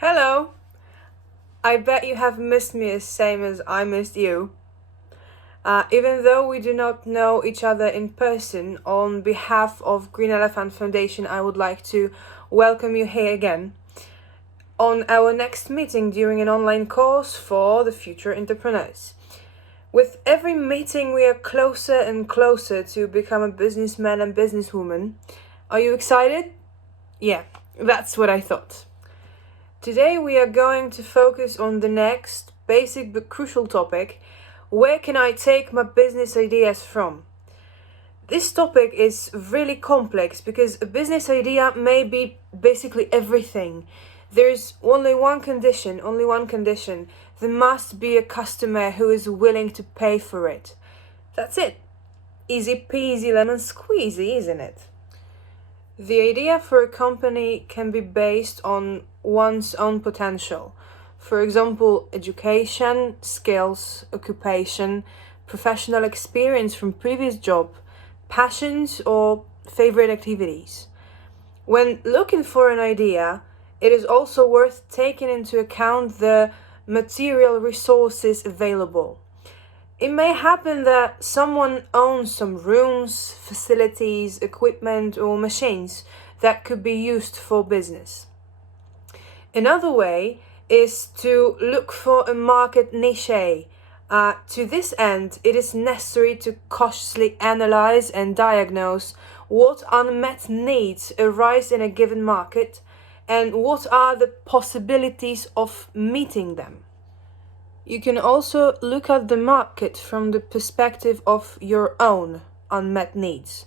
Hello! I bet you have missed me as same as I missed you. Even though we do not know each other in person, on behalf of Green Elephant Foundation, I would like to welcome you here again on our next meeting during an online course for the future entrepreneurs. With every meeting, we are closer and closer to become a businessman and businesswoman. Are you excited? Yeah, that's what I thought. Today we are going to focus on the next basic but crucial topic: where can I take my business ideas from? This topic is really complex because a business idea may be basically everything. There's only one condition. There must be a customer who is willing to pay for it. That's it. Easy peasy lemon squeezy, isn't it? The idea for a company can be based on one's own potential. For example, education, skills, occupation, professional experience from previous job, passions or favorite activities. When looking for an idea, it is also worth taking into account the material resources available. It may happen that someone owns some rooms, facilities, equipment, or machines that could be used for business. Another way is to look for a market niche. To this end, it is necessary to cautiously analyze and diagnose what unmet needs arise in a given market and what are the possibilities of meeting them. You can also look at the market from the perspective of your own unmet needs.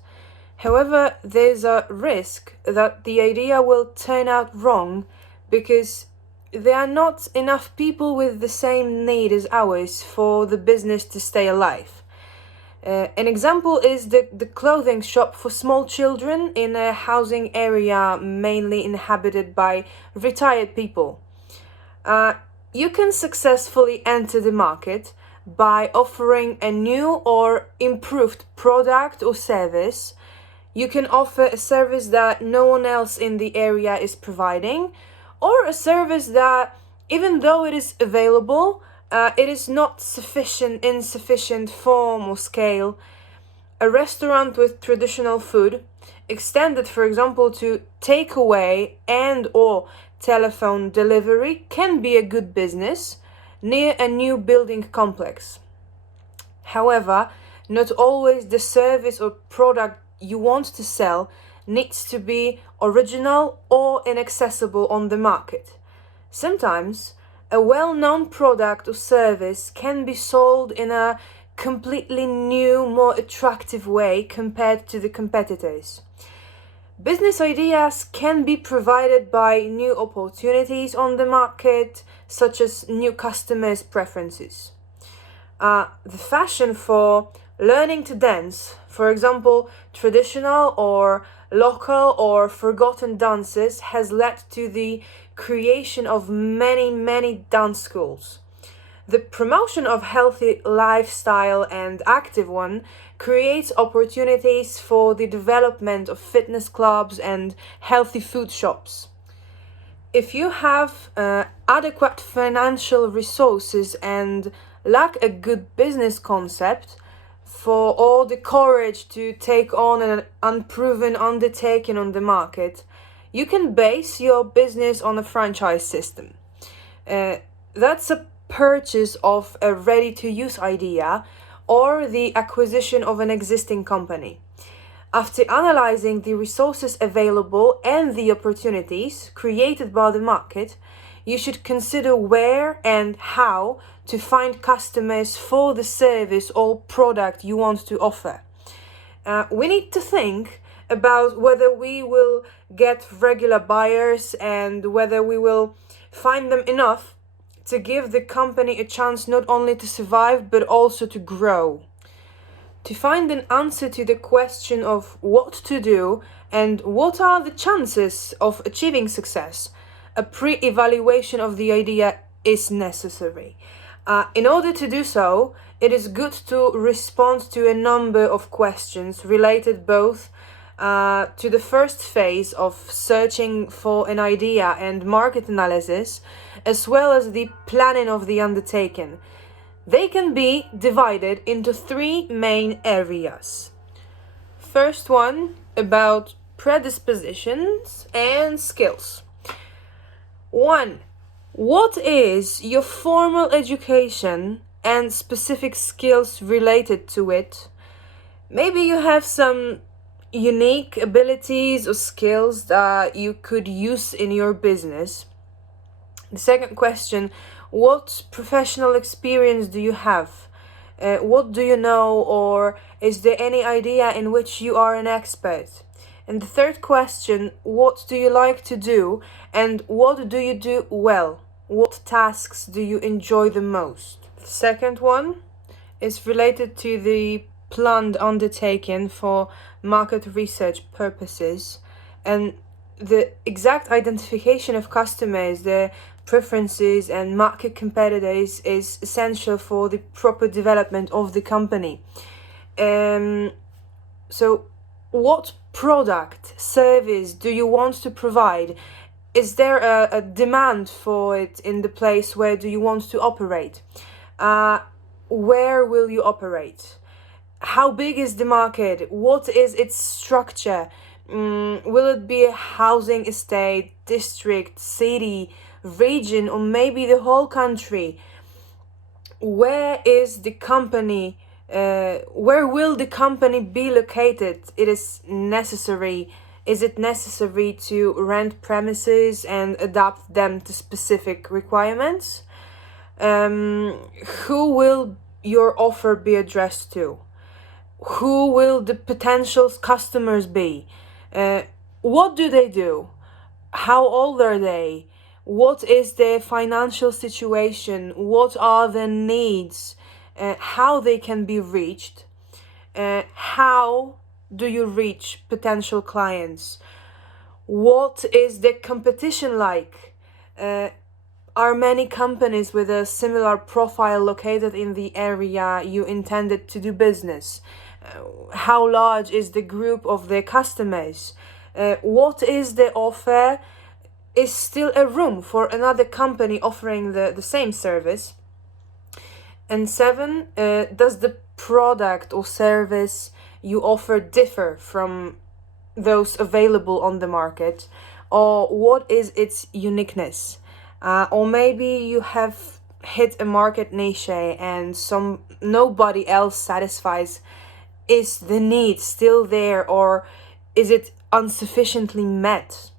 However, there's a risk that the idea will turn out wrong because there are not enough people with the same need as ours for the business to stay alive. An example is the clothing shop for small children in a housing area mainly inhabited by retired people. You can successfully enter the market by offering a new or improved product or service. You can offer a service that no one else in the area is providing, or a service that, even though it is available, it is not insufficient form or scale. A restaurant with traditional food, extended for example to takeaway and or telephone delivery, can be a good business near a new building complex. However, not always the service or product you want to sell needs to be original or inaccessible on the market. Sometimes a well-known product or service can be sold in a completely new, more attractive way compared to the competitors. Business ideas can be provided by new opportunities on the market, such as new customers' preferences. The fashion for learning to dance, for example, traditional or local or forgotten dances, has led to the creation of many dance schools. The promotion of healthy lifestyle and active one creates opportunities for the development of fitness clubs and healthy food shops. If you have adequate financial resources and lack a good business concept, for all the courage to take on an unproven undertaking on the market, you can base your business on a franchise system. That's a purchase of a ready-to-use idea or the acquisition of an existing company. After analyzing the resources available and the opportunities created by the market, you should consider where and how to find customers for the service or product you want to offer. We need to think about whether we will get regular buyers and whether we will find them enough to give the company a chance not only to survive but also to grow. To find an answer to the question of what to do and what are the chances of achieving success, a pre-evaluation of the idea is necessary. In order to do so, it is good to respond to a number of questions related both to the first phase of searching for an idea and market analysis, as well as the planning of the undertaking. They can be divided into three main areas. First one, about predispositions and skills. 1. What is your formal education and specific skills related to it? Maybe you have some unique abilities or skills that you could use in your business. The second question, what professional experience do you have? What do you know, or is there any idea in which you are an expert? And the third question, what do you like to do and what do you do well? What tasks do you enjoy the most? The second one is related to the planned undertaking for market research purposes, and the exact identification of customers, their preferences and market competitors is essential for the proper development of the company. So what product, service do you want to provide? Is there a demand for it in the place where do you want to operate? Where will you operate? How big is the market? What is its structure? Will it be a housing estate, district, city, region, or maybe the whole country? Where is the company? Where will the company be located? Is it necessary to rent premises and adapt them to specific requirements? Who will your offer be addressed to? Who will the potential customers be? What do they do? How old are they? What is their financial situation? What are their needs? How they can be reached? How do you reach potential clients? What is the competition like? Are many companies with a similar profile located in the area you intended to do business? How large is the group of their customers? What is the offer? Is still a room for another company offering the same service? And 7, does the product or service you offer differ from those available on the market? Or what is its uniqueness? Or maybe you have hit a market niche and nobody else satisfies. Is the need still there, or is it insufficiently met?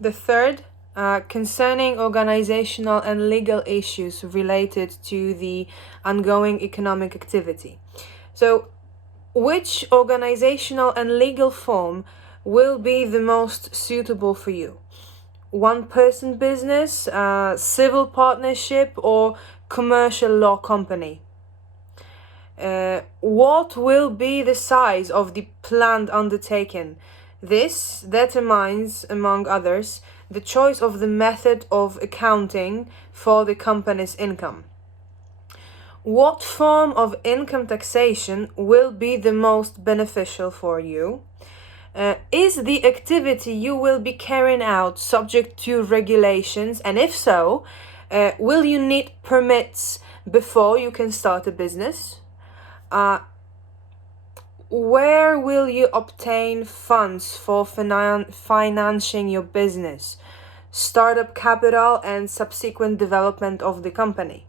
The third, concerning organizational and legal issues related to the ongoing economic activity. So, which organizational and legal form will be the most suitable for you? One-person business, civil partnership, or commercial law company? What will be the size of the planned undertaking? This determines, among others, the choice of the method of accounting for the company's income. What form of income taxation will be the most beneficial for you? Is the activity you will be carrying out subject to regulations? And if so, will you need permits before you can start a business? Where will you obtain funds for financing your business, startup capital, and subsequent development of the company?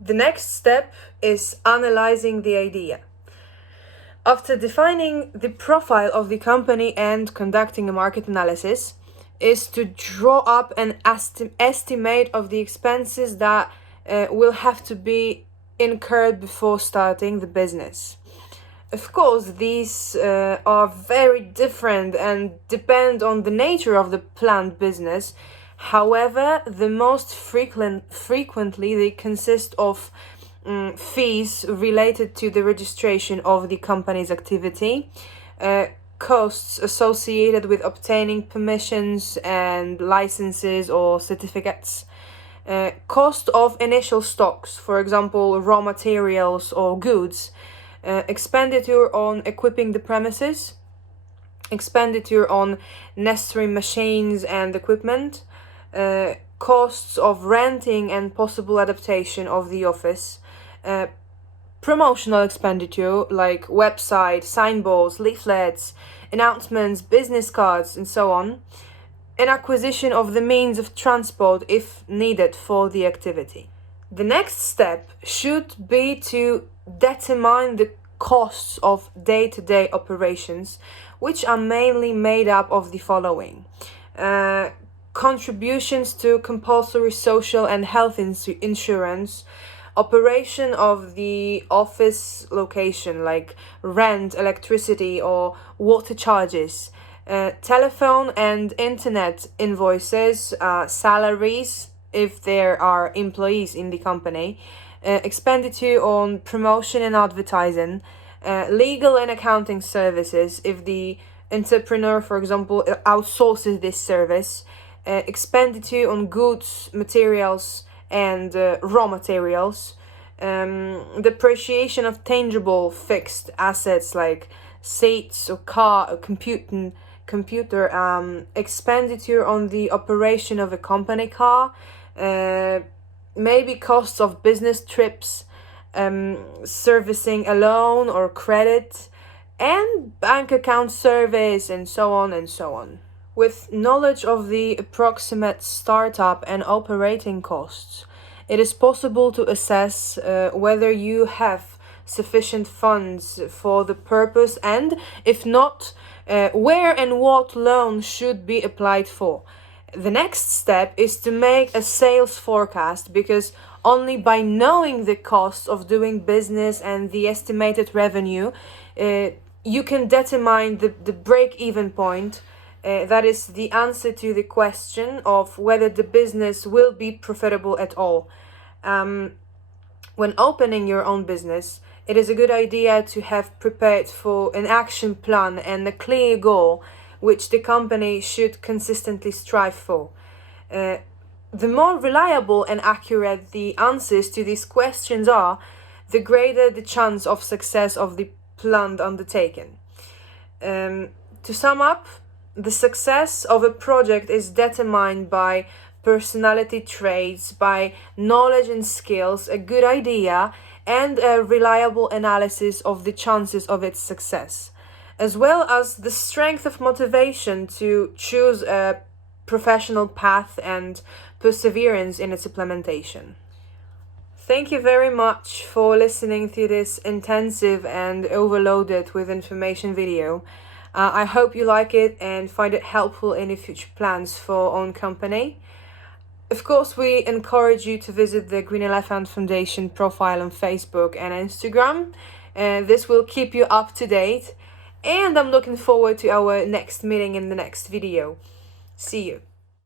The next step is analyzing the idea. After defining the profile of the company and conducting a market analysis, is to draw up an estimate of the expenses that will have to be incurred before starting the business. Of course, these are very different and depend on the nature of the planned business. However, the most frequently they consist of fees related to the registration of the company's activity, costs associated with obtaining permissions and licenses or certificates, cost of initial stocks, for example, raw materials or goods, expenditure on equipping the premises, expenditure on necessary machines and equipment, costs of renting and possible adaptation of the office, promotional expenditure like website, signboards, leaflets, announcements, business cards, and so on, and acquisition of the means of transport if needed for the activity. The next step should be to determine the costs of day-to-day operations, which are mainly made up of the following: contributions to compulsory social and health insurance, operation of the office location like rent, electricity or water charges, telephone and internet invoices, salaries if there are employees in the company, expenditure on promotion and advertising, legal and accounting services if the entrepreneur, for example, outsources this service, expenditure on goods, materials, and raw materials, depreciation of tangible fixed assets like seats or car or computer, expenditure on the operation of a company car, maybe costs of business trips, servicing a loan or credit, and bank account service, and so on and so on. With knowledge of the approximate startup and operating costs, it is possible to assess whether you have sufficient funds for the purpose, and if not, where and what loan should be applied for. The next step is to make a sales forecast, because only by knowing the costs of doing business and the estimated revenue, you can determine the break-even point. That is the answer to the question of whether the business will be profitable at all. When opening your own business, it is a good idea to have prepared for an action plan and a clear goal which the company should consistently strive for. The more reliable and accurate the answers to these questions are, the greater the chance of success of the planned undertaking. To sum up, the success of a project is determined by personality traits, by knowledge and skills, a good idea, and a reliable analysis of the chances of its success, as well as the strength of motivation to choose a professional path and perseverance in its implementation. Thank you very much for listening to this intensive and overloaded with information video. I hope you like it and find it helpful in your future plans for own company. Of course, we encourage you to visit the Green Elephant Foundation profile on Facebook and Instagram. This will keep you up to date, and I'm looking forward to our next meeting in the next video. See you.